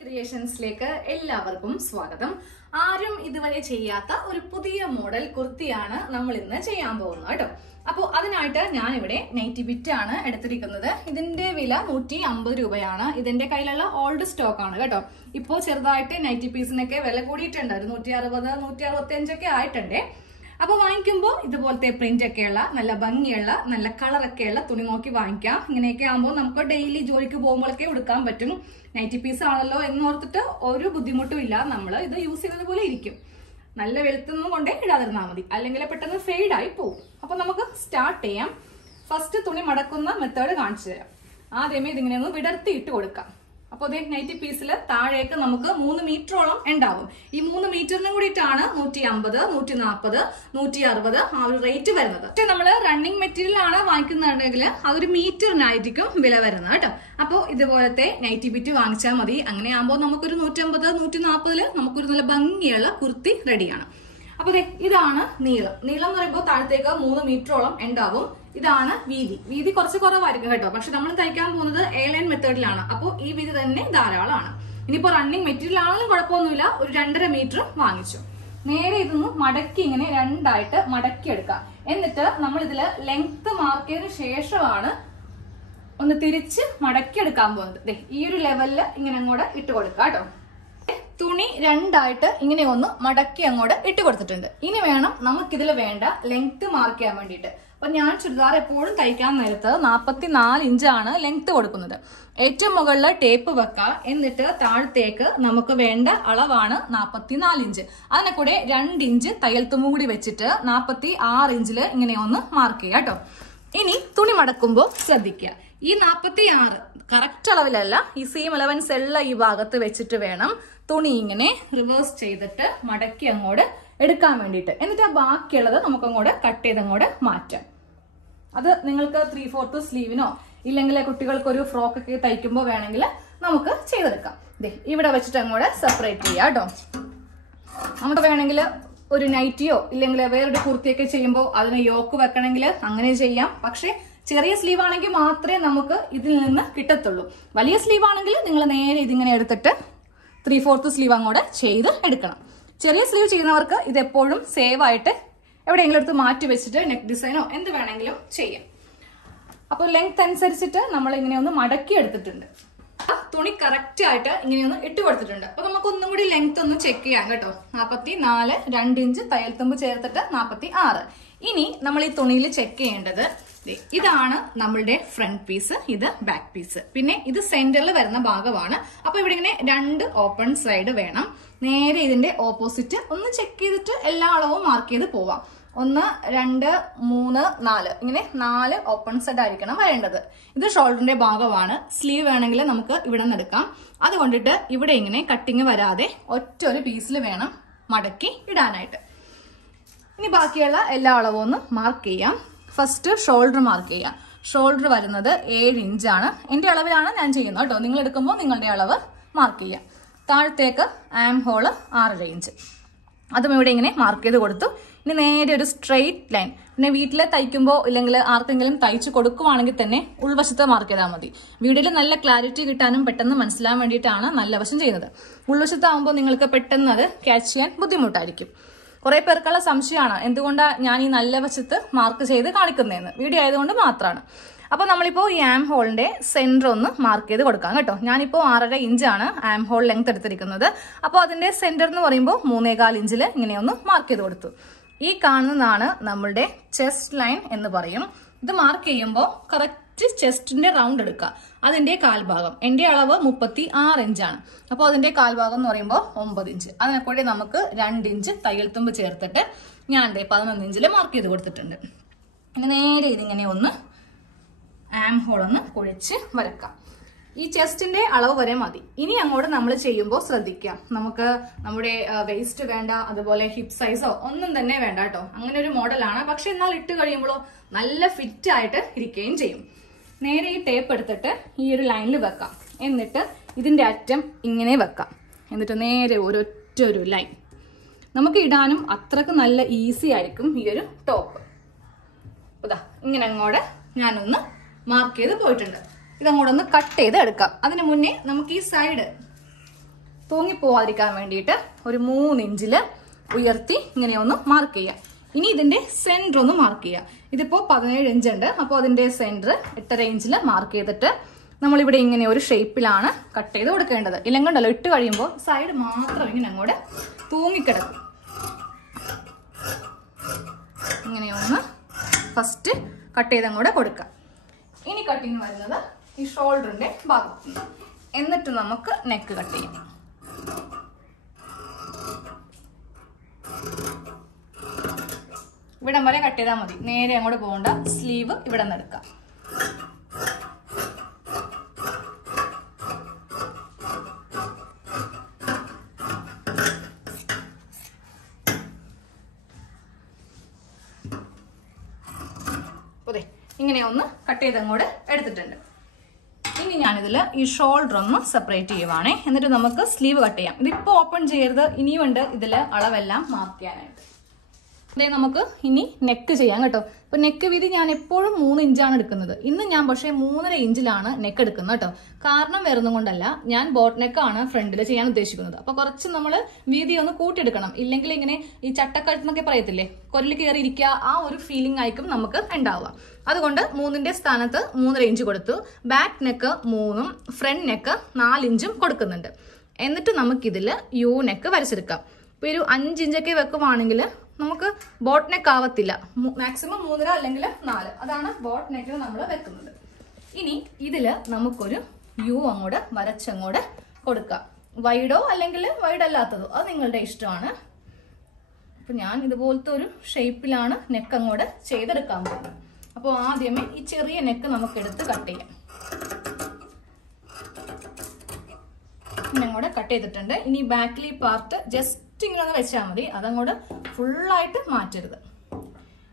ക്രിയേഷൻസിലേക്ക് എല്ലാവർക്കും സ്വാഗതം. ആരും ഇതുവരെ ചെയ്യാത്ത ഒരു പുതിയ മോഡൽ കുർത്തിയാണ് നമ്മൾ ഇന്ന് ചെയ്യാൻ പോകുന്നത് കേട്ടോ. അപ്പോൾ അതിനായിട്ട് ഞാൻ ഇവിടെ നൈറ്റി ബിറ്റ് ആണ് എടുത്തിരിക്കുന്നത്. ഇതിന്റെ വില 150 രൂപയാണ്. ഇതിന്റെ കയ്യിലുള്ള ഓൾഡ് സ്റ്റോക്ക് ആണ് കേട്ടോ. ഇപ്പോൾ ചെറുതായിട്ട് നൈറ്റി പീസിനൊക്കെ വില കൂടിയിട്ടുണ്ട്. ഒരു 160, 165 ഒക്കെ ആയിട്ടുണ്ട്. അപ്പൊ വാങ്ങിക്കുമ്പോൾ ഇതുപോലത്തെ പ്രിന്റ് ഒക്കെയുള്ള നല്ല ഭംഗിയുള്ള നല്ല കളറൊക്കെയുള്ള തുണി നോക്കി വാങ്ങിക്കാം. ഇങ്ങനെയൊക്കെ ആകുമ്പോൾ നമുക്ക് ഡെയിലി ജോലിക്ക് പോകുമ്പോഴൊക്കെ ഉടുക്കാൻ പറ്റും. നൈറ്റി പീസ് ആണല്ലോ എന്നോർത്തിട്ട് ഒരു ബുദ്ധിമുട്ടും ഇല്ല. നമ്മൾ ഇത് യൂസ് ചെയ്യുന്നത് പോലെ ഇരിക്കും. നല്ല വെളുത്തൊന്നും കൊണ്ടേ ഇടാതിരുന്നാൽ മതി, അല്ലെങ്കിൽ പെട്ടെന്ന് ഫെയ്ഡായി പോകും. അപ്പൊ നമുക്ക് സ്റ്റാർട്ട് ചെയ്യാം. ഫസ്റ്റ് തുണി മടക്കുന്ന മെത്തേഡ് കാണിച്ചു തരാം. ആദ്യമേ ഇതിങ്ങനെ ഒന്ന് വിടർത്തി ഇട്ട് കൊടുക്കാം. അപ്പോൾ അതേ നൈറ്റി പീസിൽ താഴേക്ക് നമുക്ക് 3 മീറ്ററോളം ഉണ്ടാവും. ഈ 3 മീറ്ററിനും കൂടിയിട്ടാണ് 150, 140, 160 ആ ഒരു റേറ്റ് വരുന്നത്. പക്ഷെ നമ്മൾ റണ്ണിങ് മെറ്റീരിയൽ ആണ് വാങ്ങിക്കുന്നുണ്ടെങ്കിൽ അതൊരു മീറ്ററിനായിരിക്കും വില വരുന്നത് കേട്ടോ. അപ്പോൾ ഇതുപോലത്തെ നൈറ്റി ബിറ്റ് വാങ്ങിച്ചാൽ മതി. അങ്ങനെ ആകുമ്പോൾ നമുക്കൊരു 150, 140 നമുക്കൊരു നല്ല ഭംഗിയുള്ള കുർത്തി റെഡിയാണ്. അപ്പൊ ഇതാണ് നീളം. നീളം എന്ന് പറയുമ്പോൾ താഴത്തേക്ക് 3 മീറ്ററോളം ഉണ്ടാവും. ഇതാണ് വീതി. വീതി കുറച്ച് കുറവായിരിക്കും കേട്ടോ. പക്ഷെ നമ്മൾ തയ്ക്കാൻ പോകുന്നത് എയർലൈൻ മെത്തേഡിലാണ്. അപ്പോൾ ഈ വീതി തന്നെ ധാരാളമാണ്. ഇനിയിപ്പോ റണ്ണിങ് മെറ്റീരിയൽ ആണെങ്കിലും കുഴപ്പമൊന്നുമില്ല. ഒരു 2.5 മീറ്റർ വാങ്ങിച്ചു. നേരെ ഇതൊന്ന് മടക്കി ഇങ്ങനെ രണ്ടായിട്ട് മടക്കി എടുക്കാം. എന്നിട്ട് നമ്മൾ ഇതില് ലെങ്ത് മാർക്ക് ചെയ്തതിനു ശേഷമാണ് ഒന്ന് തിരിച്ച് മടക്കി എടുക്കാൻ പോകുന്നത്. ഈ ഒരു ലെവലില് ഇങ്ങനെ അങ്ങോട്ട് ഇട്ട് കൊടുക്കുക കേട്ടോ. തുണി രണ്ടായിട്ട് ഇങ്ങനെ ഒന്ന് മടക്കി അങ്ങോട്ട് ഇട്ട് കൊടുത്തിട്ടുണ്ട്. ഇനി വേണം നമുക്കിതിൽ വേണ്ട ലെങ്ത് മാർക്ക് ചെയ്യാൻ വേണ്ടിയിട്ട്. അപ്പൊ ഞാൻ ചുരിദാർ എപ്പോഴും തയ്ക്കാൻ നേരത്ത് 44 ഇഞ്ചാണ് ലെങ്ത് കൊടുക്കുന്നത്. ഏറ്റവും മുകളിൽ ടേപ്പ് വെക്കുക. എന്നിട്ട് താഴത്തേക്ക് നമുക്ക് വേണ്ട അളവാണ് 44 ഇഞ്ച്. അതിനെ കൂടെ 2 ഇഞ്ച് തയ്യൽ തുമ്പും കൂടി വെച്ചിട്ട് 46 ഇഞ്ചില് ഇങ്ങനെ ഒന്ന് മാർക്ക് ചെയ്യുക കേട്ടോ. ഇനി തുണി മടക്കുമ്പോൾ ശ്രദ്ധിക്കുക. ഈ 46 കറക്റ്റ് അളവിലല്ല, ഈ സീം അലവൻസ് എല്ലാം ഈ ഭാഗത്ത് വെച്ചിട്ട് വേണം തുണി ഇങ്ങനെ റിവേഴ്സ് ചെയ്തിട്ട് മടക്കി അങ്ങോട്ട് എടുക്കാൻ വേണ്ടിയിട്ട്. എന്നിട്ട് ആ ബാക്കിയുള്ളത് നമുക്ക് അങ്ങോട്ട് കട്ട് ചെയ്ത് അങ്ങോട്ട് മാറ്റാം. അത് നിങ്ങൾക്ക് 3/4 സ്ലീവിനോ ഇല്ലെങ്കിൽ കുട്ടികൾക്ക് ഒരു ഫ്രോക്ക് ഒക്കെ തയ്ക്കുമ്പോൾ വേണമെങ്കിൽ നമുക്ക് ചെയ്തെടുക്കാം. ഇവിടെ വെച്ചിട്ട് അങ്ങോട്ട് സെപ്പറേറ്റ് ചെയ്യാം കേട്ടോ. നമുക്ക് വേണമെങ്കിൽ ഒരു നൈറ്റിയോ ഇല്ലെങ്കിൽ വേറൊരു കുർത്തിയൊക്കെ ചെയ്യുമ്പോൾ അതിന് യോക്ക് വെക്കണമെങ്കിൽ അങ്ങനെ ചെയ്യാം. പക്ഷെ ചെറിയ സ്ലീവ് ആണെങ്കിൽ മാത്രമേ നമുക്ക് ഇതിൽ നിന്ന് കിട്ടത്തുള്ളൂ. വലിയ സ്ലീവ് ആണെങ്കിൽ നിങ്ങൾ നേരെ ഇതിങ്ങനെ എടുത്തിട്ട് 3/4 സ്ലീവ് അങ്ങോട്ട് ചെയ്ത് എടുക്കണം. ചെറിയ സ്ലീവ് ചെയ്യുന്നവർക്ക് ഇത് എപ്പോഴും സേവ് ആയിട്ട് എവിടെയെങ്കിലും എടുത്ത് മാറ്റി വെച്ചിട്ട് നെക്ക് ഡിസൈനോ എന്ത് വേണമെങ്കിലും ചെയ്യാം. അപ്പോൾ ലെങ്ത് അനുസരിച്ചിട്ട് നമ്മൾ ഇങ്ങനെ ഒന്ന് മടക്കി എടുത്തിട്ടുണ്ട്. തുണി കറക്റ്റ് ആയിട്ട് ഇങ്ങനെയൊന്ന് ഇട്ട് കൊടുത്തിട്ടുണ്ട്. അപ്പൊ നമുക്ക് ഒന്നും കൂടി ലെങ്ത് ഒന്ന് ചെക്ക് ചെയ്യാം കേട്ടോ. 44, 2 ഇഞ്ച് തയ്യൽ തുമ്പ് ചേർത്തിട്ട് 46. ഇനി നമ്മൾ ഈ തുണിയിൽ ചെക്ക് ചെയ്യേണ്ടത് ഇതാണ് നമ്മളുടെ ഫ്രണ്ട് പീസ്, ഇത് ബാക്ക് പീസ്, പിന്നെ ഇത് സെന്ററിൽ വരുന്ന ഭാഗമാണ്. അപ്പൊ ഇവിടെ ഇങ്ങനെ 2 ഓപ്പൺ സൈഡ് വേണം. നേരെ ഇതിന്റെ ഓപ്പോസിറ്റ് ഒന്ന് ചെക്ക് ചെയ്തിട്ട് എല്ലാ അളവും മാർക്ക് ചെയ്ത് പോവാം. 1, 2, 3, 4 ഇങ്ങനെ 4 ഓപ്പൺ സൈഡ് ആയിരിക്കണം വരേണ്ടത്. ഇത് ഷോൾഡറിന്റെ ഭാഗമാണ്. സ്ലീവ് വേണമെങ്കിൽ നമുക്ക് ഇവിടെ നിന്ന് എടുക്കാം. അതുകൊണ്ടിട്ട് ഇവിടെ ഇങ്ങനെ കട്ടിങ് വരാതെ ഒറ്റ ഒരു പീസിൽ വേണം മടക്കി ഇടാനായിട്ട്. ഇനി ബാക്കിയുള്ള എല്ലാ അളവും ഒന്ന് മാർക്ക് ചെയ്യാം. ഫസ്റ്റ് ഷോൾഡർ മാർക്ക് ചെയ്യാം. ഷോൾഡർ വരുന്നത് 7 ഇഞ്ചാണ്. എന്റെ അളവിലാണ് ഞാൻ ചെയ്യുന്നത് കേട്ടോ. നിങ്ങൾ എടുക്കുമ്പോൾ നിങ്ങളുടെ അളവ് മാർക്ക് ചെയ്യാം. താഴത്തേക്ക് ആം ഹോള് 6.5 ഇഞ്ച്. അതും ഇവിടെ ഇങ്ങനെ മാർക്ക് ചെയ്ത് കൊടുത്തു. ഇനി നേരെ ഒരു സ്ട്രെയിറ്റ് ലൈൻ. പിന്നെ വീട്ടിൽ തയ്ക്കുമ്പോൾ ഇല്ലെങ്കിൽ ആർക്കെങ്കിലും തയ്ച്ചു കൊടുക്കുവാണെങ്കിൽ തന്നെ ഉൾവശത്ത് മാർക്ക് ചെയ്താൽ മതി. വീഡിയോയിൽ നല്ല ക്ലാരിറ്റി കിട്ടാനും പെട്ടെന്ന് മനസ്സിലാൻ വേണ്ടിയിട്ടാണ് നല്ല വശം ചെയ്യുന്നത്. ഉൾവശത്താകുമ്പോൾ നിങ്ങൾക്ക് പെട്ടെന്ന് അത് ക്യാച്ച് ചെയ്യാൻ ബുദ്ധിമുട്ടായിരിക്കും. കുറെ പേർക്കുള്ള സംശയമാണ് എന്തുകൊണ്ടാണ് ഞാൻ ഈ നല്ല വശത്ത് മാർക്ക് ചെയ്ത് കാണിക്കുന്നതെന്ന്. വീഡിയോ ആയതുകൊണ്ട് മാത്രമാണ്. അപ്പൊ നമ്മളിപ്പോ ഈ ആം ഹോളിന്റെ സെന്റർ ഒന്ന് മാർക്ക് ചെയ്ത് കൊടുക്കാം കേട്ടോ. ഞാനിപ്പോ 6.5 ഇഞ്ചാണ് ആം ഹോൾ ലെങ്ത് എടുത്തിരിക്കുന്നത്. അപ്പോൾ അതിന്റെ സെന്റർ എന്ന് പറയുമ്പോൾ 3.25 ഇഞ്ചില് ഇങ്ങനെയൊന്ന് മാർക്ക് ചെയ്ത് കൊടുത്തു. ഈ കാണുന്നതാണ് നമ്മളുടെ ചെസ്റ്റ് ലൈൻ എന്ന് പറയും. ഇത് മാർക്ക് ചെയ്യുമ്പോൾ കറക്റ്റ് ചെസ്റ്റിന്റെ റൗണ്ട് എടുക്കുക. അതിന്റെ കാൽഭാഗം എന്റെ അളവ് 36 ഇഞ്ചാണ്. അപ്പോൾ അതിന്റെ കാൽഭാഗം എന്ന് പറയുമ്പോൾ 9 ഇഞ്ച്. അതിനെ കൂടെ നമുക്ക് 2 ഇഞ്ച് തയ്യൽ തുമ്പ് ചേർത്തിട്ട് ഞാൻ 11 ഇഞ്ചില് മാർക്ക് ചെയ്ത് കൊടുത്തിട്ടുണ്ട്. ഇനി നേരെ ഇതിങ്ങനെ ഒന്ന് ആം ഹോൾ ഒന്ന് കുഴിച്ച് വരക്കാം. ഈ ചെസ്റ്റിന്റെ അളവ് വരെ മതി. ഇനി അങ്ങോട്ട് നമ്മൾ ചെയ്യുമ്പോൾ ശ്രദ്ധിക്കാം. നമുക്ക് നമ്മുടെ വേസ്റ്റ് വേണ്ട, അതുപോലെ ഹിപ്പ് സൈസോ ഒന്നും തന്നെ വേണ്ട കേട്ടോ. അങ്ങനെ ഒരു മോഡലാണ്. പക്ഷെ എന്നാൽ ഇട്ട് കഴിയുമ്പോഴോ നല്ല ഫിറ്റ് ആയിട്ട് ഇരിക്കുകയും ചെയ്യും. നേരെ ഈ ടേപ്പ് എടുത്തിട്ട് ഈ ഒരു ലൈനിൽ വെക്കാം. എന്നിട്ട് ഇതിന്റെ അറ്റം ഇങ്ങനെ വെക്കാം. എന്നിട്ട് നേരെ ഒരൊറ്റ ഒരു ലൈൻ. നമുക്ക് ഇടാനും അത്രക്ക് നല്ല ഈസി ആയിരിക്കും ഈ ഒരു ടോപ്പ്. ഇതാ ഇങ്ങനെ അങ്ങോട്ട് ഞാനൊന്ന് മാർക്ക് ചെയ്ത് പോയിട്ടുണ്ട്. ഇതങ്ങോട്ടൊന്ന് കട്ട് ചെയ്ത് എടുക്കാം. അതിന് മുന്നേ നമുക്ക് ഈ സൈഡ് തൂങ്ങിപ്പോവാതിരിക്കാൻ വേണ്ടിയിട്ട് ഒരു 3 ഇഞ്ചില് ഉയർത്തി ഇങ്ങനെ ഒന്ന് മാർക്ക് ചെയ്യാം. ഇനി ഇതിന്റെ സെന്റർ ഒന്ന് മാർക്ക് ചെയ്യാം. ഇതിപ്പോ 17 ഇഞ്ച് ഉണ്ട്. അപ്പോൾ അതിന്റെ സെന്റർ 8.5 ഇഞ്ചില് മാർക്ക് ചെയ്തിട്ട് നമ്മളിവിടെ ഇങ്ങനെ ഒരു ഷേപ്പിലാണ് കട്ട് ചെയ്ത് കൊടുക്കേണ്ടത്. ഇല്ലെങ്കിൽ ഉണ്ടല്ലോ ഇട്ട് കഴിയുമ്പോൾ സൈഡ് മാത്രം ഇങ്ങനെ അങ്ങോട്ട് തൂങ്ങിക്കിടക്കും. ഇങ്ങനെ ഒന്ന് ഫസ്റ്റ് കട്ട് ചെയ്ത് അങ്ങോട്ട് കൊടുക്കാം. ഇനി കട്ടിങ് വരുന്നത് ഈ ഷോൾഡറിന്റെ ഭാഗത്ത് നിന്ന്. എന്നിട്ട് നമുക്ക് നെക്ക് കട്ട് ചെയ്യാം. ഇവിടം വരെ കട്ട് ചെയ്താൽ മതി, നേരെ അങ്ങോട്ട് പോകണ്ട. സ്ലീവ് ഇവിടെ നിന്ന് എടുക്കാം. ഇങ്ങനെ ഒന്ന് കട്ട് ചെയ്ത് അങ്ങോട്ട് എടുത്തിട്ടുണ്ട്. ഇനി ഞാനിതിൽ ഈ ഷോൾഡർ ഒന്ന് സെപ്പറേറ്റ് ചെയ്യുവാണേ. എന്നിട്ട് നമുക്ക് സ്ലീവ് കട്ട് ചെയ്യാം. ഇതിപ്പോ ഓപ്പൺ ചെയ്യരുത്, ഇനിയുണ്ട് ഇതില് അളവെല്ലാം മാർക്ക് ചെയ്യാനായിട്ട്. അതേ നമുക്ക് ഇനി നെക്ക് ചെയ്യാം കേട്ടോ. ഇപ്പൊ നെക്ക് വീതി ഞാൻ എപ്പോഴും 3 ഇഞ്ചാണ് എടുക്കുന്നത്. ഇന്ന് ഞാൻ പക്ഷേ 3.5 ഇഞ്ചിലാണ് നെക്ക് എടുക്കുന്നത് കേട്ടോ. കാരണം വേറൊന്നും കൊണ്ടല്ല, ഞാൻ ബോട്ട് നെക്കാണ് ഫ്രണ്ടിൽ ചെയ്യാൻ ഉദ്ദേശിക്കുന്നത്. അപ്പൊ കുറച്ച് നമ്മൾ വീതി ഒന്ന് കൂട്ടിയെടുക്കണം. ഇല്ലെങ്കിൽ ഇങ്ങനെ ഈ ചട്ടക്കഴുത്തെന്നൊക്കെ പറയത്തില്ലേ, കൊല്ലിൽ കയറി ഇരിക്കുക, ആ ഒരു ഫീലിംഗ് ആയിരിക്കും നമുക്ക് ഉണ്ടാവുക. അതുകൊണ്ട് 3ന്റെ സ്ഥാനത്ത് 3.5 ഇഞ്ച് കൊടുത്തു. ബാക്ക് നെക്ക് 3ഉം ഫ്രണ്ട് നെക്ക് 4 ഇഞ്ചും കൊടുക്കുന്നുണ്ട്. എന്നിട്ട് നമുക്കിതിൽ യു നെക്ക് വരച്ചെടുക്കാം. ഇപ്പൊ ഒരു 5 ഇഞ്ചൊക്കെ വെക്കുവാണെങ്കിൽ നമുക്ക് ബോട്ട് നെക്ക് ആവത്തില്ല. മാക്സിമം 3.5 അല്ലെങ്കിൽ 4, അതാണ് ബോട്ട് നെക്കിൽ നമ്മൾ വെക്കുന്നത്. ഇനി ഇതില് നമുക്കൊരു യു അങ്ങോട്ട് വരച്ചങ്ങോട്ട് കൊടുക്കാം. വൈഡോ അല്ലെങ്കിൽ വൈഡ് അല്ലാത്തതോ അത് നിങ്ങളുടെ ഇഷ്ടമാണ്. അപ്പൊ ഞാൻ ഇതുപോലത്തെ ഒരു ഷേപ്പിലാണ് നെക്ക് അങ്ങോട്ട് ചെയ്തെടുക്കാൻ പോകുന്നത്. അപ്പോൾ ആദ്യമേ ഈ ചെറിയ നെക്ക് നമുക്ക് എടുത്ത് കട്ട് ചെയ്യാം. ഇങ്ങോട്ട് കട്ട് ചെയ്തിട്ടുണ്ട്. ഇനി ബാക്കിലെ പാർട്ട് ജസ്റ്റ് ഇങ്ങനെ ഒന്ന് വെച്ചാൽ മതി, അതങ്ങോട്ട് ഫുള്ളായിട്ട് മാറ്റരുത്.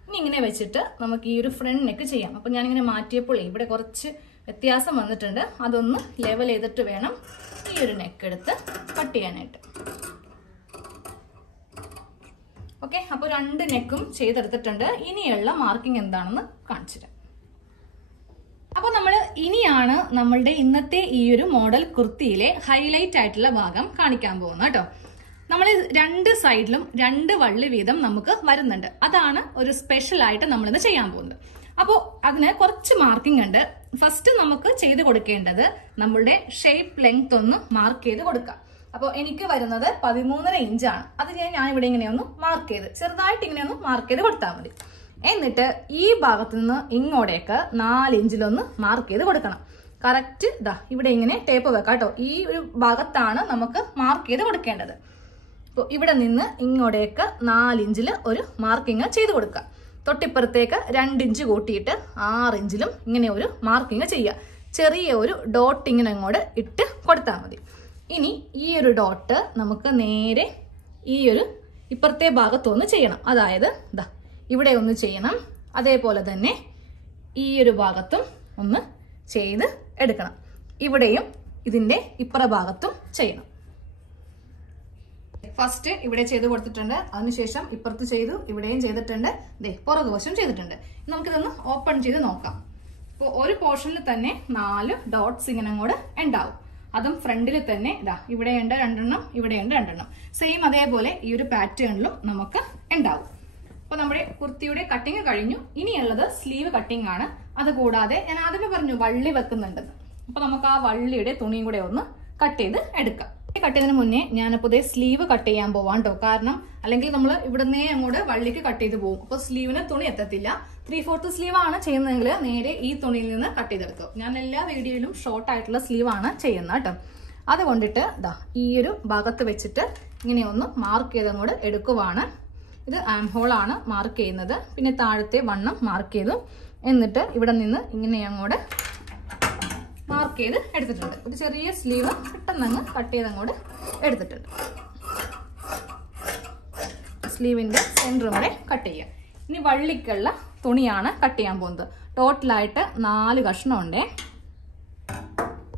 ഇനി ഇങ്ങനെ വെച്ചിട്ട് നമുക്ക് ഈ ഒരു ഫ്രണ്ട് നെക്ക് ചെയ്യാം. അപ്പൊ ഞാനിങ്ങനെ മാറ്റിയപ്പോൾ ഇവിടെ കുറച്ച് വ്യത്യാസം വന്നിട്ടുണ്ട്. അതൊന്ന് ലെവൽ ചെയ്തിട്ട് വേണം ഈ ഒരു നെക്ക് എടുത്ത് കട്ട് ചെയ്യാനായിട്ട്. ഓക്കെ, അപ്പോൾ 2 നെക്കും ചെയ്തെടുത്തിട്ടുണ്ട്. ഇനിയുള്ള മാർക്കിംഗ് എന്താണെന്ന് കാണിച്ചു തരാം. അപ്പൊ നമ്മൾ ഇനിയാണ് നമ്മളുടെ ഇന്നത്തെ ഈ ഒരു മോഡൽ കുർത്തിയിലെ ഹൈലൈറ്റ് ആയിട്ടുള്ള ഭാഗം കാണിക്കാൻ പോകുന്നത് കേട്ടോ. നമ്മൾ 2 സൈഡിലും 2 വള്ളി വീതം നമുക്ക് വരുന്നുണ്ട്. അതാണ് ഒരു സ്പെഷ്യൽ ആയിട്ട് നമ്മളിന്ന് ചെയ്യാൻ പോകുന്നത്. അപ്പോൾ അതിന് കുറച്ച് മാർക്കിംഗ് ഉണ്ട്. ഫസ്റ്റ് നമുക്ക് ചെയ്ത് കൊടുക്കേണ്ടത് നമ്മളുടെ ഷേപ്പ് ലെങ്ത് ഒന്ന് മാർക്ക് ചെയ്ത് കൊടുക്കാം. അപ്പോൾ എനിക്ക് വരുന്നത് 13.5 ഇഞ്ചാണ്. അത് ഞാൻ ഇവിടെ ഇങ്ങനെ ഒന്ന് മാർക്ക് ചെയ്ത് ചെറുതായിട്ട് ഇങ്ങനെ ഒന്ന് മാർക്ക് ചെയ്ത് കൊടുത്താൽ മതി. എന്നിട്ട് ഈ ഭാഗത്ത് നിന്ന് ഇങ്ങോട്ടേക്ക് 4 ഇഞ്ചിലൊന്ന് മാർക്ക് ചെയ്ത് കൊടുക്കണം. കറക്റ്റ് ഇതാ ഇവിടെ ഇങ്ങനെ ടേപ്പ് വെക്കാം കേട്ടോ. ഈ ഒരു ഭാഗത്താണ് നമുക്ക് മാർക്ക് ചെയ്ത് കൊടുക്കേണ്ടത്. അപ്പോൾ ഇവിടെ നിന്ന് ഇങ്ങോട്ടേക്ക് 4 ഇഞ്ചിൽ ഒരു മാർക്കിങ് ചെയ്ത് കൊടുക്കുക. തൊട്ടിപ്പുറത്തേക്ക് 2 ഇഞ്ച് കൂട്ടിയിട്ട് 6 ഇഞ്ചിലും ഇങ്ങനെ ഒരു മാർക്കിങ് ചെയ്യുക. ചെറിയ ഒരു ഡോട്ട് ഇങ്ങനെ അങ്ങോട്ട് ഇട്ട് കൊടുത്താൽ മതി. ഇനി ഈ ഒരു ഡോട്ട് നമുക്ക് നേരെ ഈ ഒരു ഇപ്പുറത്തെ ഭാഗത്തൊന്ന് ചെയ്യണം. അതായത് ഇതാ ഇവിടെ ഒന്ന് ചെയ്യണം. അതേപോലെ തന്നെ ഈ ഒരു ഭാഗത്തും ഒന്ന് ചെയ്ത് എടുക്കണം. ഇവിടെയും ഇതിന്റെ ഇപ്പുറ ഭാഗത്തും ചെയ്യണം. ഫസ്റ്റ് ഇവിടെ ചെയ്ത് കൊടുത്തിട്ടുണ്ട്, അതിനുശേഷം ഇപ്പുറത്ത് ചെയ്തു, ഇവിടെയും ചെയ്തിട്ടുണ്ട്, പുറകുവശം ചെയ്തിട്ടുണ്ട്. നമുക്കിതൊന്ന് ഓപ്പൺ ചെയ്ത് നോക്കാം. ഇപ്പോൾ ഒരു പോർഷനിൽ തന്നെ 4 ഡോട്ട്സ് ഇങ്ങനെ അങ്ങോട്ട് ഉണ്ടാവും. അതും ഫ്രണ്ടിൽ തന്നെ ഇതാ ഇവിടെയുണ്ട് 2 എണ്ണം, ഇവിടെയുണ്ട് 2 എണ്ണം. സെയിം അതേപോലെ ഈ ഒരു പാറ്റേണിലും നമുക്ക് ഉണ്ടാവും. അപ്പൊ നമ്മുടെ കുർത്തിയുടെ കട്ടിങ് കഴിഞ്ഞു. ഇനിയുള്ളത് സ്ലീവ് കട്ടിങ് ആണ്. അതുകൂടാതെ ഞാൻ ആദ്യമേ പറഞ്ഞു വള്ളി വെക്കുന്നുണ്ടെന്ന്. അപ്പൊ നമുക്ക് ആ വള്ളിയുടെ തുണിയും കൂടെ ഒന്ന് കട്ട് ചെയ്ത് എടുക്കാം. കട്ട് ചെയ്തതിന് മുന്നേ ഞാനിപ്പോൾ ഇതേ സ്ലീവ് കട്ട് ചെയ്യാൻ പോവാം കേട്ടോ. കാരണം അല്ലെങ്കിൽ നമ്മൾ ഇവിടുന്നേ അങ്ങോട്ട് വള്ളിക്ക് കട്ട് ചെയ്ത് പോകും. അപ്പോൾ സ്ലീവിന് തുണി എത്തത്തില്ല. 3/4 സ്ലീവ് ആണ് ചെയ്യുന്നതെങ്കിൽ നേരെ ഈ തുണിയിൽ നിന്ന് കട്ട് ചെയ്തെടുക്കും. ഞാൻ എല്ലാ വീഡിയോയിലും ഷോർട്ട് ആയിട്ടുള്ള സ്ലീവ് ആണ് ചെയ്യുന്നത് കേട്ടോ. അതുകൊണ്ടിട്ട് ഇതാ ഈ ഒരു ഭാഗത്ത് വെച്ചിട്ട് ഇങ്ങനെ ഒന്ന് മാർക്ക് ചെയ്ത് അങ്ങോട്ട് എടുക്കുവാണ്. ഇത് ആം ഹോൾ ആണ് മാർക്ക് ചെയ്യുന്നത്. പിന്നെ താഴത്തെ വണ്ണം മാർക്ക് ചെയ്തു. എന്നിട്ട് ഇവിടെ നിന്ന് ഇങ്ങനെ അങ്ങോട്ട് മാർക്ക് ചെയ്ത് എടുത്തിട്ടുണ്ട്. ഒരു ചെറിയ സ്ലീവ് പെട്ടെന്ന് കട്ട് ചെയ്ത് അങ്ങോട്ട് എടുത്തിട്ടുണ്ട്. സ്ലീവിന്റെ സെന്ററും കൂടെ കട്ട് ചെയ്യാം. ഇനി വള്ളിക്കുള്ള തുണിയാണ് കട്ട് ചെയ്യാൻ പോകുന്നത്. ടോട്ടലായിട്ട് 4 കഷ്ണം ഉണ്ടേ.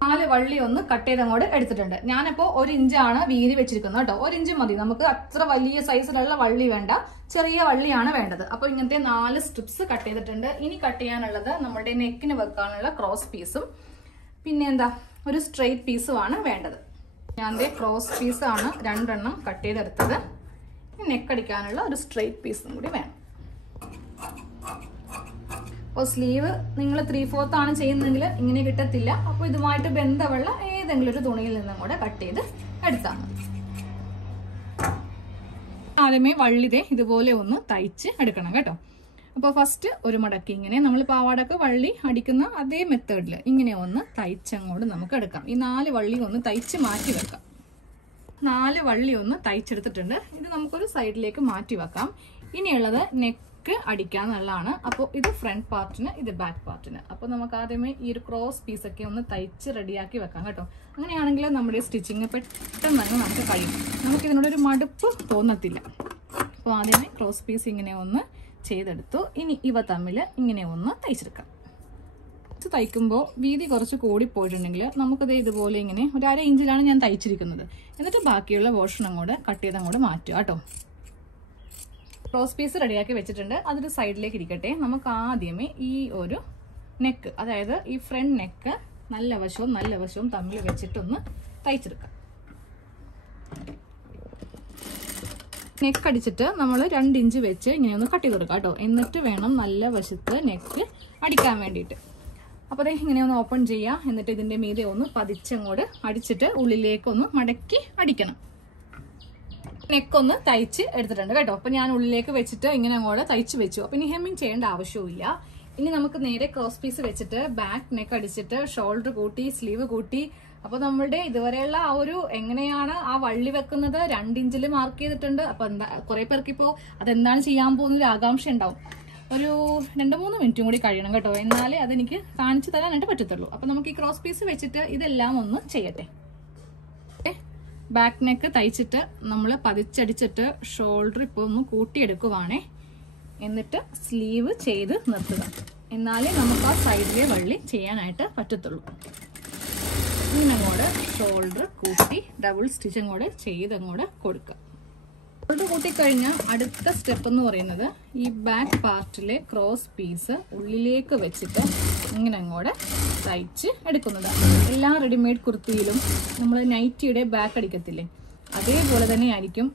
4 വള്ളി ഒന്ന് കട്ട് ചെയ്ത് അങ്ങോട്ട് എടുത്തിട്ടുണ്ട്. ഞാനിപ്പോ 1 ഇഞ്ചാണ് വീതി വെച്ചിരിക്കുന്നത് കേട്ടോ. 1 ഇഞ്ച് മതി. നമുക്ക് അത്ര വലിയ സൈസിലുള്ള വള്ളി വേണ്ട, ചെറിയ വള്ളിയാണ് വേണ്ടത്. അപ്പൊ ഇങ്ങനത്തെ 4 സ്ട്രിപ്സ് കട്ട് ചെയ്തിട്ടുണ്ട്. ഇനി കട്ട് ചെയ്യാനുള്ളത് നമ്മുടെ നെക്കിന് വെക്കാനുള്ള ക്രോസ് പീസും പിന്നെ എന്താ ഒരു സ്ട്രെയിറ്റ് പീസുമാണ് വേണ്ടത്. ഞാൻ ക്രോസ് പീസാണ് 2 എണ്ണം കട്ട് ചെയ്തെടുത്തത്. നെക്ക് അടിക്കാനുള്ള ഒരു സ്ട്രെയിറ്റ് പീസും കൂടി വേണം. അപ്പോൾ സ്ലീവ് നിങ്ങൾ 3/4 ആണ് ചെയ്യുന്നതെങ്കിൽ ഇങ്ങനെ കിട്ടത്തില്ല. അപ്പോൾ ഇതുമായിട്ട് ബന്ധമുള്ള ഏതെങ്കിലും ഒരു തുണിയിൽ നിന്നും കൂടെ കട്ട് ചെയ്ത് എടുത്താൽ മതി. ആദ്യമേ വള്ളിതേ ഇതുപോലെ ഒന്ന് തയ്ച്ച് എടുക്കണം കേട്ടോ. അപ്പോൾ ഫസ്റ്റ് ഒരു മടക്കി ഇങ്ങനെ നമ്മൾ പാവാടക്ക് വള്ളി അടിക്കുന്ന അതേ മെത്തേഡിൽ ഇങ്ങനെ ഒന്ന് തയ്ച്ചങ്ങോട്ട് നമുക്ക് എടുക്കാം. ഈ 4 വള്ളി ഒന്ന് തയ്ച്ച് മാറ്റി വെക്കാം. 4 വള്ളി ഒന്ന് തയ്ച്ചെടുത്തിട്ടുണ്ട്. ഇത് നമുക്കൊരു സൈഡിലേക്ക് മാറ്റി വെക്കാം. ഇനിയുള്ളത് നെക്ക് അടിക്കാന്നുള്ളതാണ്. അപ്പോൾ ഇത് ഫ്രണ്ട് പാർട്ടിന്, ഇത് ബാക്ക് പാർട്ടിന്. അപ്പോൾ നമുക്ക് ആദ്യമേ ഈ ഒരു ക്രോസ് പീസൊക്കെ ഒന്ന് തയ്ച്ച് റെഡിയാക്കി വെക്കാം കേട്ടോ. അങ്ങനെയാണെങ്കിൽ നമ്മുടെ സ്റ്റിച്ചിങ് പെട്ടെന്ന് തന്നെ നമുക്ക് കഴിയും. നമുക്കിതിനോടൊരു മടുപ്പ് തോന്നത്തില്ല. അപ്പോൾ ആദ്യമേ ക്രോസ് പീസ് ഇങ്ങനെ ഒന്ന് ചെയ്തെടുത്തു. ഇനി ഇവ തമ്മിൽ ഇങ്ങനെ ഒന്ന് തയ്ച്ചെടുക്കാം. തയ്ക്കുമ്പോൾ വീതി കുറച്ച് കൂടിപ്പോയിട്ടുണ്ടെങ്കിൽ നമുക്കത് ഇതുപോലെ ഇങ്ങനെ ഒരു 1/2 ഇഞ്ചിലാണ് ഞാൻ തയ്ച്ചിരിക്കുന്നത്. എന്നിട്ട് ബാക്കിയുള്ള പോർഷൻ അങ്ങോട്ട് കട്ട് ചെയ്ത് അങ്ങോട്ട് മാറ്റുക കേട്ടോ. ക്രോസ് പീസ് റെഡിയാക്കി വെച്ചിട്ടുണ്ട്. അതൊരു സൈഡിലേക്ക് ഇരിക്കട്ടെ. നമുക്ക് ആദ്യമേ ഈ ഒരു നെക്ക്, അതായത് ഈ ഫ്രണ്ട് നെക്ക് നല്ല വശവും തമ്മിൽ വെച്ചിട്ടൊന്ന് തയ്ച്ചെടുക്കാം. നെക്ക് അടിച്ചിട്ട് നമ്മൾ 2 ഇഞ്ച് വെച്ച് ഇങ്ങനെ ഒന്ന് കട്ട് ചെയ്ത് കൊടുക്കാം കേട്ടോ. എന്നിട്ട് വേണം നല്ല വശത്ത് നെക്ക് അടിക്കാൻ വേണ്ടിയിട്ട്. അപ്പോൾ അതേ ഇങ്ങനെ ഒന്ന് ഓപ്പൺ ചെയ്യാം. എന്നിട്ട് ഇതിൻ്റെ മീതെ ഒന്ന് പതിച്ചങ്ങോട്ട് അടിച്ചിട്ട് ഉള്ളിലേക്ക് ഒന്ന് മടക്കി അടിക്കണം. നെക്കൊന്ന് തയ്ച്ച് എടുത്തിട്ടുണ്ട് കേട്ടോ. അപ്പോൾ ഞാൻ ഉള്ളിലേക്ക് വെച്ചിട്ട് ഇങ്ങനെ അങ്ങോട്ട് തയ്ച്ച് വെച്ചു. അപ്പോൾ ഇനി ഹെമ്മിങ് ചെയ്യേണ്ട ആവശ്യമില്ല. ഇനി നമുക്ക് നേരെ ക്രോസ് പീസ് വെച്ചിട്ട് ബാക്ക് നെക്ക് അടിച്ചിട്ട് ഷോൾഡർ കൂട്ടി സ്ലീവ് കൂട്ടി. അപ്പോൾ നമ്മളുടെ ഇതുവരെയുള്ള ആ ഒരു എങ്ങനെയാണ് ആ വള്ളി വെക്കുന്നത് 2 ഇഞ്ചിൽ മാർക്ക് ചെയ്തിട്ടുണ്ട്. അപ്പോൾ എന്താ കുറെ പേർക്ക് ഇപ്പോൾ അതെന്താണ് ചെയ്യാൻ പോകുന്നൊരു ആകാംക്ഷ ഉണ്ടാവും. ഒരു 2-3 മിനിറ്റും കൂടി കഴിയണം കേട്ടോ. എന്നാലേ അതെനിക്ക് കാണിച്ചു തരാനായിട്ട് പറ്റത്തുള്ളൂ. അപ്പോൾ നമുക്ക് ഈ ക്രോസ് പീസ് വെച്ചിട്ട് ഇതെല്ലാം ഒന്ന് ചെയ്യട്ടെ. ബാക്ക് നെക്ക് തയ്ച്ചിട്ട് നമ്മൾ പതിച്ചടിച്ചിട്ട് ഷോൾഡർ ഇപ്പോൾ ഒന്ന് കൂട്ടിയെടുക്കുവാണേ. എന്നിട്ട് സ്ലീവ് ചെയ്ത് നിർത്തുക. എന്നാലേ നമുക്ക് ആ സൈഡിലെ വള്ളി ചെയ്യാനായിട്ട് പറ്റത്തുള്ളൂ. ഇങ്ങനെ അങ്ങോട്ട് ഷോൾഡർ കൂട്ടി ഡബിൾ സ്റ്റിച്ച് അങ്ങോട്ട് ചെയ്തങ്ങോട്ട് കൊടുക്കുക. ഷോൾഡർ കൂട്ടിക്കഴിഞ്ഞാൽ അടുത്ത സ്റ്റെപ്പ് എന്ന് പറയുന്നത് ഈ ബാക്ക് പാർട്ടിലെ ക്രോസ് പീസ് ഉള്ളിലേക്ക് വെച്ചിട്ട് ഇങ്ങനെ അങ്ങോട്ട് തയ്ച്ച് എടുക്കുന്നതാണ്. എല്ലാ റെഡിമെയ്ഡ് കുർത്തിയിലും നമ്മൾ നൈറ്റിയുടെ ബാക്ക് അടിക്കത്തില്ലേ, അതേപോലെ തന്നെ ആയിരിക്കും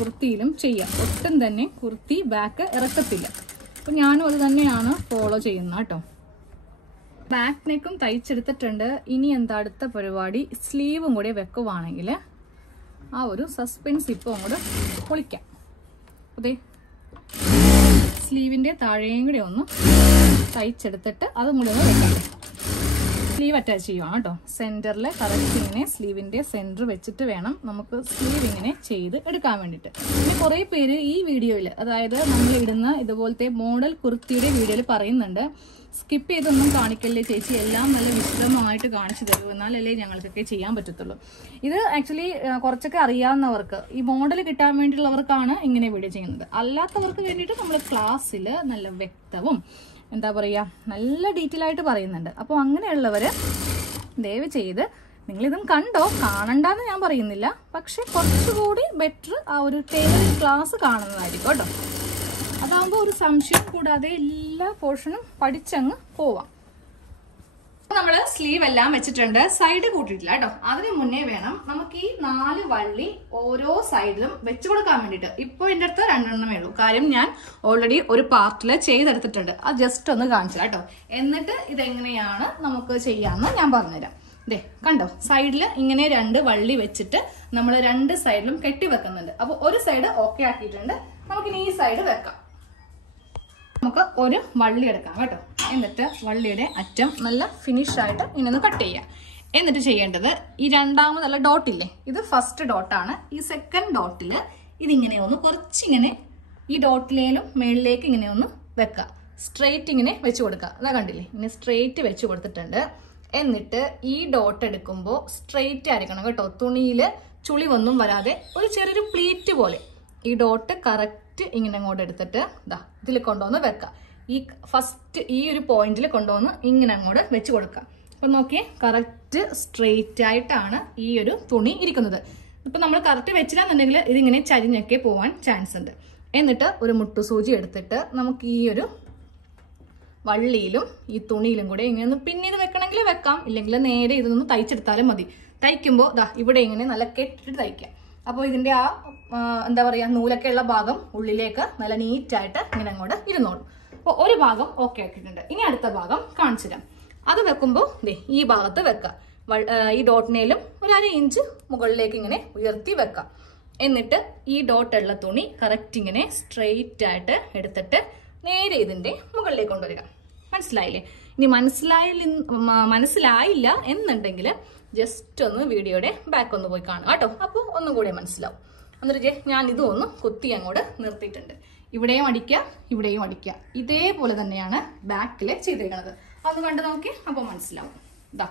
കുർത്തിയിലും ചെയ്യുക. ഒട്ടും തന്നെ കുർത്തി ബാക്ക് ഇറക്കത്തില്ല. അപ്പം ഞാനും അത് തന്നെയാണ് ഫോളോ ചെയ്യുന്നത് കേട്ടോ. ബാക്ക് നെക്കും തയ്ച്ചെടുത്തിട്ടുണ്ട്. ഇനി എന്താ അടുത്ത പരിപാടി, സ്ലീവും കൂടി വെക്കുവാണെങ്കിൽ ആ ഒരു സസ്പെൻസ് ഇപ്പോൾ അങ്ങോട്ട് പൊളിക്കാം. അതെ സ്ലീവിൻ്റെ താഴെയും കൂടി ഒന്ന് തയ്ച്ചെടുത്തിട്ട് അതും കൂടി ഒന്ന് വെക്കാം. സ്ലീവ് അറ്റാച്ച് ചെയ്യുവാണ് കേട്ടോ. സെൻറ്ററിൽ കറക്റ്റ് ഇങ്ങനെ സ്ലീവിൻ്റെ സെൻറ്റർ വെച്ചിട്ട് വേണം നമുക്ക് സ്ലീവ് ഇങ്ങനെ ചെയ്ത് എടുക്കാൻ വേണ്ടിയിട്ട്. പിന്നെ കുറേ പേര് ഈ വീഡിയോയിൽ, അതായത് നമ്മൾ ഇടുന്ന ഇതുപോലത്തെ മോഡൽ കുർത്തിയുടെ വീഡിയോയിൽ പറയുന്നുണ്ട്, സ്കിപ്പ് ചെയ്തൊന്നും കാണിക്കല്ലേ ചേച്ചി, എല്ലാം നല്ല വിശദമായിട്ട് കാണിച്ചു തരൂ, എന്നാലല്ലേ ഞങ്ങൾക്കൊക്കെ ചെയ്യാൻ പറ്റത്തുള്ളൂ. ഇത് ആക്ച്വലി കുറച്ചൊക്കെ അറിയാവുന്നവർക്ക്, ഈ മോഡൽ കിട്ടാൻ വേണ്ടിയുള്ളവർക്കാണ് ഇങ്ങനെ വീഡിയോ ചെയ്യുന്നത്. അല്ലാത്തവർക്ക് വേണ്ടിയിട്ട് നമ്മൾ ക്ലാസ്സിൽ നല്ല വ്യക്തവും എന്താ പറയുക നല്ല ഡീറ്റെയിൽ ആയിട്ട് പറയുന്നുണ്ട്. അപ്പോൾ അങ്ങനെയുള്ളവർ ദയവ് ചെയ്ത് നിങ്ങളിതും കണ്ടോ, കാണണ്ടെന്ന് ഞാൻ പറയുന്നില്ല, പക്ഷെ കുറച്ചുകൂടി ബെറ്റർ ആ ഒരു ടൈലറിംഗ് ക്ലാസ് കാണുന്നതായിരിക്കും കേട്ടോ. അതാകുമ്പോൾ ഒരു സംശയം കൂടാതെ എല്ലാ പോർഷനും പഠിച്ചങ്ങ് പോവാം. നമ്മൾ സ്ലീവ് എല്ലാം വെച്ചിട്ടുണ്ട്, സൈഡ് കൂട്ടിയിട്ടില്ല കേട്ടോ. അതിന് മുന്നേ വേണം നമുക്ക് ഈ 4 വള്ളി ഓരോ സൈഡിലും വെച്ചു കൊടുക്കാൻ വേണ്ടിയിട്ട്. ഇപ്പോൾ എൻ്റെ അടുത്ത് 2 എണ്ണമേ ഉള്ളൂ, കാര്യം ഞാൻ ഓൾറെഡി ഒരു പാർട്ടിൽ ചെയ്തെടുത്തിട്ടുണ്ട്. അത് ജസ്റ്റ് ഒന്ന് കാണിച്ചില്ല കേട്ടോ. എന്നിട്ട് ഇതെങ്ങനെയാണ് നമുക്ക് ചെയ്യാമെന്ന് ഞാൻ പറഞ്ഞുതരാം. ദേ കണ്ടോ, സൈഡിൽ ഇങ്ങനെ 2 വള്ളി വെച്ചിട്ട് നമ്മൾ 2 സൈഡിലും കെട്ടി വെക്കുന്നുണ്ട്. അപ്പോൾ ഒരു സൈഡ് ഓക്കെ ആക്കിയിട്ടുണ്ട്. നമുക്കിനി ഈ സൈഡ് വെക്കാം. നമുക്ക് ഒരു വള്ളി എടുക്കാം കേട്ടോ. എന്നിട്ട് വള്ളിയുടെ അറ്റം നല്ല ഫിനിഷ് ആയിട്ട് ഇങ്ങനെ ഒന്ന് കട്ട് ചെയ്യാം. എന്നിട്ട് ചെയ്യേണ്ടത് ഈ രണ്ടാമതുള്ള ഡോട്ടില്ലേ, ഇത് ഫസ്റ്റ് ഡോട്ടാണ്. ഈ സെക്കൻഡ് ഡോട്ടിൽ ഇതിങ്ങനെ ഒന്ന് കുറച്ചിങ്ങനെ ഈ ഡോട്ടിലേലും മേളിലേക്ക് ഇങ്ങനെ ഒന്ന് വെക്കുക. സ്ട്രെയിറ്റ് ഇങ്ങനെ വെച്ച് കൊടുക്കുക. അതാ കണ്ടില്ലേ, ഇങ്ങനെ സ്ട്രെയിറ്റ് വെച്ച് കൊടുത്തിട്ടുണ്ട്. എന്നിട്ട് ഈ ഡോട്ട് എടുക്കുമ്പോൾ സ്ട്രെയിറ്റ് ആയിരിക്കണം കേട്ടോ. തുണിയിൽ ചുളിവൊന്നും വരാതെ ഒരു ചെറിയൊരു പ്ലീറ്റ് പോലെ ഈ ഡോട്ട് കറക്റ്റ് ഇങ്ങനെ അങ്ങോട്ട് എടുത്തിട്ട് ഇതാ ഇതിൽ കൊണ്ടുവന്ന് വെക്കാം. ഈ ഫസ്റ്റ് ഈ ഒരു പോയിന്റിൽ കൊണ്ടുവന്ന് ഇങ്ങനെ അങ്ങോട്ട് വെച്ച് കൊടുക്കാം. അപ്പം നോക്കിയേ, കറക്റ്റ് സ്ട്രെയിറ്റ് ആയിട്ടാണ് ഈ ഒരു തുണി ഇരിക്കുന്നത്. ഇപ്പം നമ്മൾ കറക്റ്റ് വെച്ചില്ലാന്നുണ്ടെങ്കിൽ ഇതിങ്ങനെ ചരിഞ്ഞൊക്കെ പോവാൻ ചാൻസ് ഉണ്ട്. എന്നിട്ട് ഒരു മുട്ടുസൂചി എടുത്തിട്ട് നമുക്ക് ഈ ഒരു വള്ളിയിലും ഈ തുണിയിലും കൂടെ ഇങ്ങനെ ഒന്ന് പിന്നീട് വെക്കണമെങ്കിൽ വെക്കാം, ഇല്ലെങ്കിൽ നേരെ ഇതൊന്ന് തയ്ച്ചെടുത്താലും മതി. തയ്ക്കുമ്പോൾ ദാ ഇവിടെ ഇങ്ങനെ നല്ല കെട്ടിട്ട് തയ്ക്കാം. അപ്പോൾ ഇതിന്റെ ആ എന്താ പറയാ നൂലൊക്കെ ഉള്ള ഭാഗം ഉള്ളിലേക്ക് നല്ല നീറ്റായിട്ട് ഇങ്ങനെ അങ്ങോട്ട് ഇരുന്നോളും. അപ്പോൾ ഒരു ഭാഗം ഓക്കെ ആക്കിയിട്ടുണ്ട്. ഇനി അടുത്ത ഭാഗം കാണിച്ചു തരാം. അത് വെക്കുമ്പോൾ ഈ ഭാഗത്ത് വെക്കാം. ഈ ഡോട്ടിനേലും ഒരു 1/2 ഇഞ്ച് മുകളിലേക്ക് ഇങ്ങനെ ഉയർത്തി വെക്കാം. എന്നിട്ട് ഈ ഡോട്ടുള്ള തുണി കറക്റ്റ് ഇങ്ങനെ സ്ട്രെയിറ്റ് ആയിട്ട് എടുത്തിട്ട് നേരെ ഇതിന്റെ മുകളിലേക്ക് കൊണ്ടുവരിക. മനസ്സിലായില്ലേ? ഇനി മനസ്സിലായില്ല എന്നുണ്ടെങ്കിൽ ജസ്റ്റ് ഒന്ന് വീഡിയോയുടെ ബാക്ക് ഒന്ന് പോയി കാണുക കേട്ടോ. അപ്പോൾ ഒന്നും കൂടെ മനസ്സിലാവും. എന്നിട്ട് ഞാൻ ഇതും ഒന്ന് കുത്തി അങ്ങോട്ട് നിർത്തിയിട്ടുണ്ട്. ഇവിടെയും അടിക്കുക, ഇവിടെയും അടിക്കുക. ഇതേപോലെ തന്നെയാണ് ബാക്കിൽ ചെയ്തിരിക്കുന്നത്. അതൊന്ന് കണ്ടു നോക്കി, അപ്പോൾ മനസ്സിലാവും. ഇതാ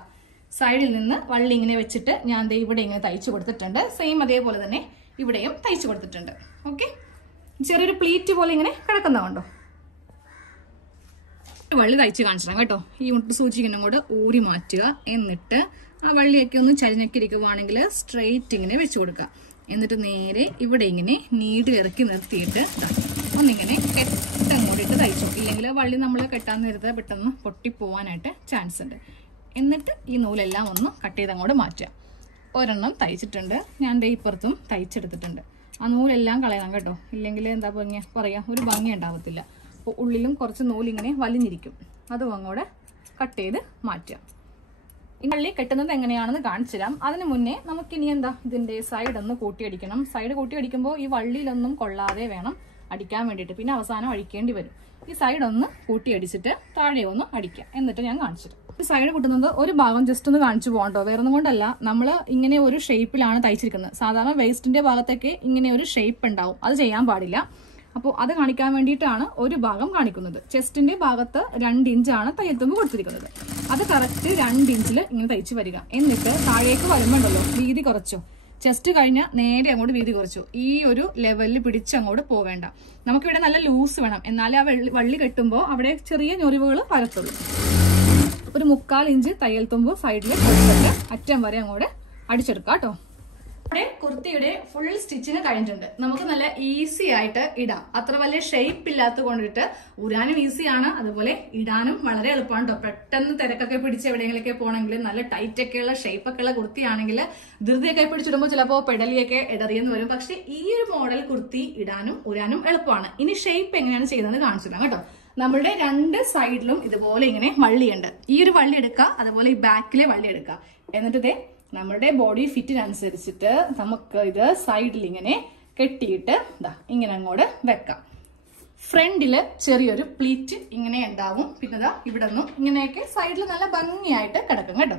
സൈഡിൽ നിന്ന് വള്ളി ഇങ്ങനെ വെച്ചിട്ട് ഞാൻ ഇവിടെ ഇങ്ങനെ തയ്ച്ചു കൊടുത്തിട്ടുണ്ട്. സെയിം അതേപോലെ തന്നെ ഇവിടെയും തയ്ച്ചു കൊടുത്തിട്ടുണ്ട്. ഓക്കെ, ചെറിയൊരു പ്ലീറ്റ് പോലെ ഇങ്ങനെ കിടക്കുന്നതുണ്ടോ? വള്ളി തയ്ച്ച് കാണിച്ചിടാം കേട്ടോ. ഈ സൂചിങ്ങനെ കൂടെ ഊരി മാറ്റുക. എന്നിട്ട് ആ വള്ളിയൊക്കെ ഒന്ന് ചരിഞ്ഞൊക്കെ ഇരിക്കുവാണെങ്കിൽ സ്ട്രെയിറ്റ് ഇങ്ങനെ വെച്ച് കൊടുക്കുക. എന്നിട്ട് നേരെ ഇവിടെ ഇങ്ങനെ നീഡിൽ ഇറക്കി നിർത്തിയിട്ട് ഒന്നിങ്ങനെ കെട്ടങ്ങോട്ടിട്ട് തയ്ച്ചോ. ഇല്ലെങ്കിൽ വള്ളി നമ്മൾ കെട്ടാൻ നേരത്തെ പെട്ടെന്ന് പൊട്ടിപ്പോവാനായിട്ട് ചാൻസ് ഉണ്ട്. എന്നിട്ട് ഈ നൂലെല്ലാം ഒന്ന് കട്ട് ചെയ്ത് അങ്ങോട്ട് മാറ്റുക. ഒരെണ്ണം തയ്ച്ചിട്ടുണ്ട്. ഞാൻ ഇപ്പുറത്തും തയ്ച്ചെടുത്തിട്ടുണ്ട്. ആ നൂലെല്ലാം കളയണം കേട്ടോ. ഇല്ലെങ്കിൽ എന്താ പറയാ ഒരു ഭംഗി ഉണ്ടാവത്തില്ല. അപ്പോൾ ഉള്ളിലും കുറച്ച് നൂലിങ്ങനെ വലിഞ്ഞിരിക്കും. അതും അങ്ങോട്ട് കട്ട് ചെയ്ത് മാറ്റുക. ഈ വള്ളി കെട്ടുന്നത് എങ്ങനെയാണെന്ന് കാണിച്ചു തരാം. അതിന് മുന്നേ നമുക്കിനി എന്താ ഇതിന്റെ സൈഡ് ഒന്ന് കൂട്ടിയടിക്കണം. സൈഡ് കൂട്ടിയടിക്കുമ്പോൾ ഈ വള്ളിയിലൊന്നും കൊള്ളാതെ വേണം അടിക്കാൻ വേണ്ടിയിട്ട്. പിന്നെ അവസാനം അടിക്കേണ്ടി വരും. ഈ സൈഡ് ഒന്ന് കൂട്ടിയടിച്ചിട്ട് താഴെ ഒന്ന് അടിക്കുക. എന്നിട്ട് ഞാൻ കാണിച്ചിട്ട് സൈഡ് കൂട്ടുന്നത് ഒരു ഭാഗം ജസ്റ്റ് ഒന്ന് കാണിച്ചു പോകണ്ടോ. വേറെ ഒന്നും കൊണ്ടല്ല, നമ്മൾ ഇങ്ങനെ ഒരു ഷേപ്പിലാണ് തയ്ച്ചിരിക്കുന്നത്. സാധാരണ വേസ്റ്റിന്റെ ഭാഗത്തൊക്കെ ഇങ്ങനെ ഒരു ഷേപ്പ് ഉണ്ടാവും. അത് ചെയ്യാൻ പാടില്ല. അപ്പോൾ അത് കാണിക്കാൻ വേണ്ടിയിട്ടാണ് ഒരു ഭാഗം കാണിക്കുന്നത്. ചെസ്റ്റിന്റെ ഭാഗത്ത് 2 ഇഞ്ചാണ് തയ്യൽത്തുമ്പ് കൊടുത്തിരിക്കുന്നത്. അത് കറക്റ്റ് 2 ഇഞ്ചിൽ ഇങ്ങനെ തയ്ച്ചു വരിക. എന്നിട്ട് താഴേക്ക് വരുമ്പോണ്ടല്ലോ വീതി കുറച്ചോ. ചെസ്റ്റ് കഴിഞ്ഞാൽ നേരെ അങ്ങോട്ട് വീതി കുറച്ചു. ഈ ഒരു ലെവലിൽ പിടിച്ചങ്ങോട്ട് പോവേണ്ട. നമുക്കിവിടെ നല്ല ലൂസ് വേണം. എന്നാലേ ആ വള്ളി കെട്ടുമ്പോൾ അവിടെ ചെറിയ ഞൊറിവുകൾ വരത്തുള്ളൂ. ഒരു 1/4 ഇഞ്ച് തയ്യൽ തുമ്പ് സൈഡിൽ കൊടുത്തിട്ട് അറ്റം വരെ അങ്ങോട്ട് അടിച്ചെടുക്കാം കേട്ടോ. ഇവിടെ കുർത്തിയുടെ ഫുൾ സ്റ്റിച്ചിങ് കഴിഞ്ഞിട്ടുണ്ട്. നമുക്ക് നല്ല ഈസി ആയിട്ട് ഇടാം. അത്ര വലിയ ഷേപ്പ് ഇല്ലാത്ത കൊണ്ടിട്ട് ഊരാനും ഈസിയാണ്, അതുപോലെ ഇടാനും വളരെ എളുപ്പമാണ് കേട്ടോ. പെട്ടെന്ന് തിരക്കൊക്കെ പിടിച്ച് എവിടെയെങ്കിലൊക്കെ പോകണമെങ്കിൽ നല്ല ടൈറ്റ് ഒക്കെയുള്ള ഷേപ്പൊക്കെ ഉള്ള കുർത്തിയാണെങ്കിൽ ധൃതിയൊക്കെ പിടിച്ചിടുമ്പോൾ ചിലപ്പോൾ പെടലിയൊക്കെ ഇടറിയെന്ന് വരും. പക്ഷെ ഈ ഒരു മോഡൽ കുർത്തി ഇടാനും ഊരാനും എളുപ്പമാണ്. ഇനി ഷേപ്പ് എങ്ങനെയാണ് ചെയ്യുന്നത് കാണിച്ചു തരാം കേട്ടോ. നമ്മളുടെ 2 സൈഡിലും ഇതുപോലെ ഇങ്ങനെ വള്ളിയുണ്ട്. ഈ ഒരു വള്ളി എടുക്കുക, അതുപോലെ ഈ ബാക്കിലെ വള്ളി എടുക്കുക. എന്നിട്ട് നമ്മുടെ ബോഡി ഫിറ്റിനനുസരിച്ചിട്ട് നമുക്ക് ഇത് സൈഡിൽ ഇങ്ങനെ കെട്ടിയിട്ട് ഇങ്ങനെ അങ്ങോട്ട് വെക്കാം. ഫ്രണ്ടില് ചെറിയൊരു പ്ലീറ്റ് ഇങ്ങനെ ഉണ്ടാവും. പിന്നെ ഇവിടെ നിന്നും ഇങ്ങനെയൊക്കെ സൈഡിൽ നല്ല ഭംഗിയായിട്ട് കിടക്കും കേട്ടോ.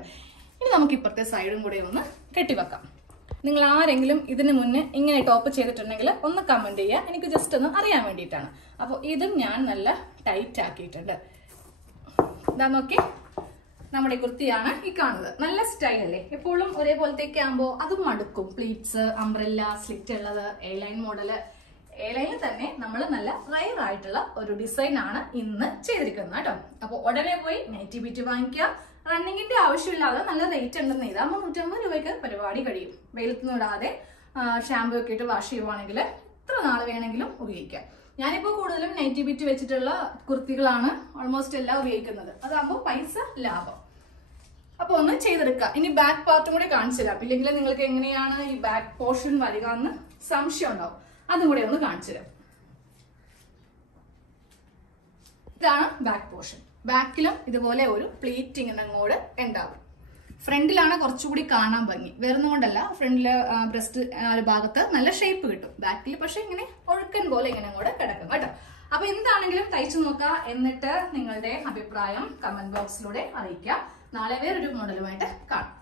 ഇനി നമുക്ക് ഇപ്പുറത്തെ സൈഡും കൂടെ ഒന്ന് കെട്ടിവെക്കാം. നിങ്ങൾ ആരെങ്കിലും ഇതിന് മുന്നേ ഇങ്ങനെ ടോപ്പ് ചെയ്തിട്ടുണ്ടെങ്കിൽ ഒന്ന് കമന്റ് ചെയ്യുക. എനിക്ക് ജസ്റ്റ് ഒന്ന് അറിയാൻ വേണ്ടിയിട്ടാണ്. അപ്പോൾ ഇതും ഞാൻ നല്ല ടൈറ്റ് ആക്കിയിട്ടുണ്ട്. ഇതാ നോക്കി, നമ്മുടെ കുർത്തിയാണ് ഈ കാണുന്നത്. നല്ല സ്റ്റൈൽ അല്ലേ? എപ്പോഴും ഒരേപോലത്തേക്ക് ആകുമ്പോൾ അതും മടുക്കും. പ്ലീറ്റ്സ്, അംബ്രല്ല, സ്ലിറ്റ് ഉള്ളത്, എ ലൈൻ മോഡല്. എ ലൈനിൽ തന്നെ നമ്മൾ നല്ല റയർ ആയിട്ടുള്ള ഒരു ഡിസൈൻ ആണ് ഇന്ന് ചെയ്തിരിക്കുന്നത് കേട്ടോ. അപ്പോൾ ഉടനെ പോയി നൈറ്റി ബിറ്റ് വാങ്ങിക്കുക. റണ്ണിങ്ങിന്റെ ആവശ്യമില്ലാതെ നല്ല റേറ്റ് ഉണ്ടെന്ന് ഇതാകുമ്പോൾ 150 രൂപയ്ക്ക് പരിപാടി കഴിയും. വെയിലത്തൊന്നും ഇടാതെ ഷാമ്പു ഒക്കെ ഇട്ട് വാഷ് ചെയ്യുവാണെങ്കിൽ എത്ര നാൾ വേണമെങ്കിലും ഉപയോഗിക്കാം. ഞാനിപ്പോൾ കൂടുതലും നൈറ്റി ബിറ്റ് വെച്ചിട്ടുള്ള കുർത്തികളാണ് ഓൾമോസ്റ്റ് എല്ലാം ഉപയോഗിക്കുന്നത്. അതാകുമ്പോൾ പൈസ ലാഭം. അപ്പൊ ഒന്ന് ചെയ്തെടുക്കുക. ഇനി ബാക്ക് പാർട്ടും കൂടെ കാണിച്ചു തരാം. ഇല്ലെങ്കിൽ നിങ്ങൾക്ക് എങ്ങനെയാണ് ഈ ബാക്ക് പോർഷൻ വരിക എന്ന് സംശയം ഉണ്ടാവും. അതും കൂടെ ഒന്ന് കാണിച്ചു തരാം. ഇതാണ് ബാക്ക് പോർഷൻ. ബാക്കിലും ഇതുപോലെ ഒരു പ്ലീറ്റിംഗ് അങ്ങോട്ട് ഉണ്ടാവും. ഫ്രണ്ടിലാണ് കുറച്ചുകൂടി കാണാൻ ഭംഗി. വേറൊന്നും കൊണ്ടല്ല, ഫ്രണ്ടില് ബ്രസ്റ്റ് ഭാഗത്ത് നല്ല ഷേപ്പ് കിട്ടും. ബാക്കിൽ പക്ഷെ ഇങ്ങനെ ഒഴുക്കൻ പോലെ ഇങ്ങനെ അങ്ങോട്ട് കിടക്കും കേട്ടോ. അപ്പൊ എന്താണെങ്കിലും തയ്ച്ചു നോക്കുക. എന്നിട്ട് നിങ്ങളുടെ അഭിപ്രായം കമന്റ് ബോക്സിലൂടെ അറിയിക്കുക. നാളെ വേറൊരു മോഡലുമായിട്ട് കാണാം.